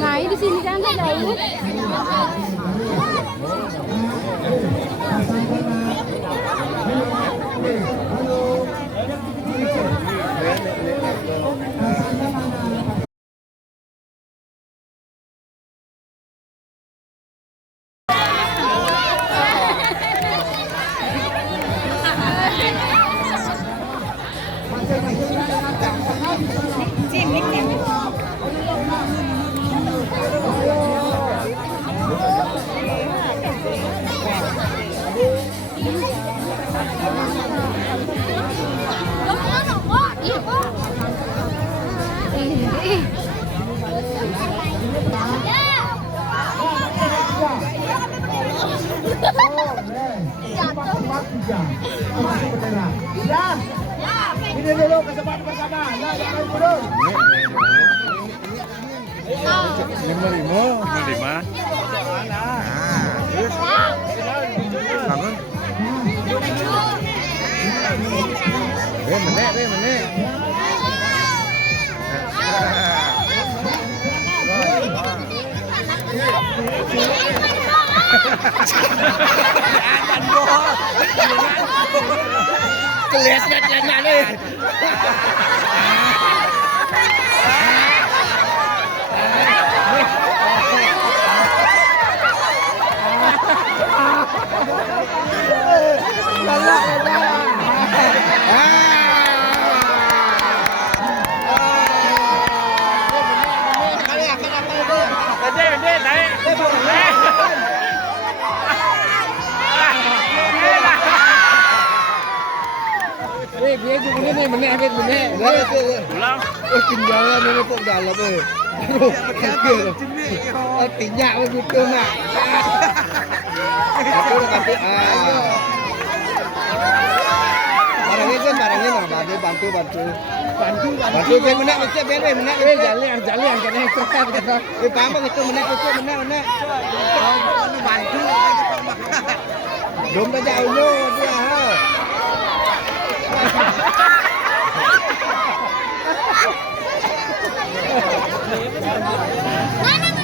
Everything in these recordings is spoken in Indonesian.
Nah, di sini kan ada jauh. Ini dulu kesempatan pertama. Ya, jangan dulu. 55. Nah, terus bangun. Menek. Kelihatan nih. Pulang. Tinggalan ini kok dalam eh. Tinyak begitu nak. Aku kasih barangnya nah, bantu kan menak mesti menak jalian kan itu kan paham itu menak bantu dom dah jauh dia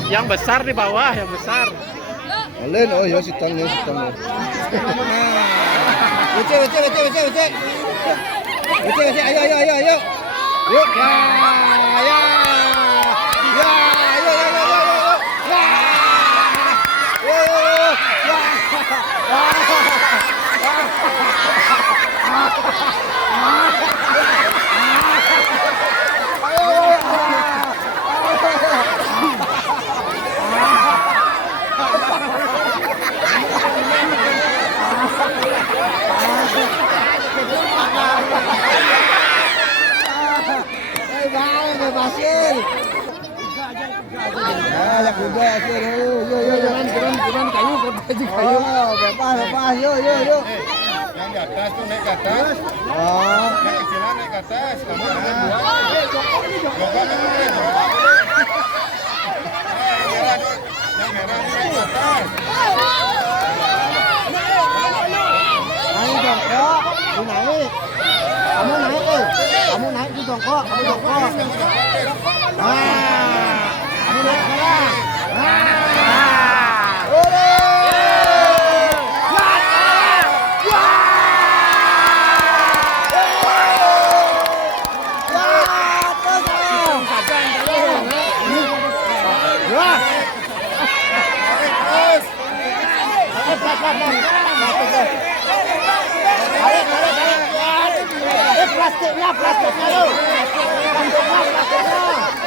Yang besar di bawah, yang besar. Alen, oh ya sitang. Uce, ayo. Yuk, ya. Hasil. Ya kuda hasil. Yo jalan kayu. Oh, bapak, yo. Yang di atas tuh naik ke atas. Oh. Naik kecilan naik ke atas. Kamu ada dua. Yang merah naik ke atas. Naik jongkok, naik. Kamu naik di jongkok, kamu jongkok. Kamu naik sekarang. Plastiknya lu. Plastiknya.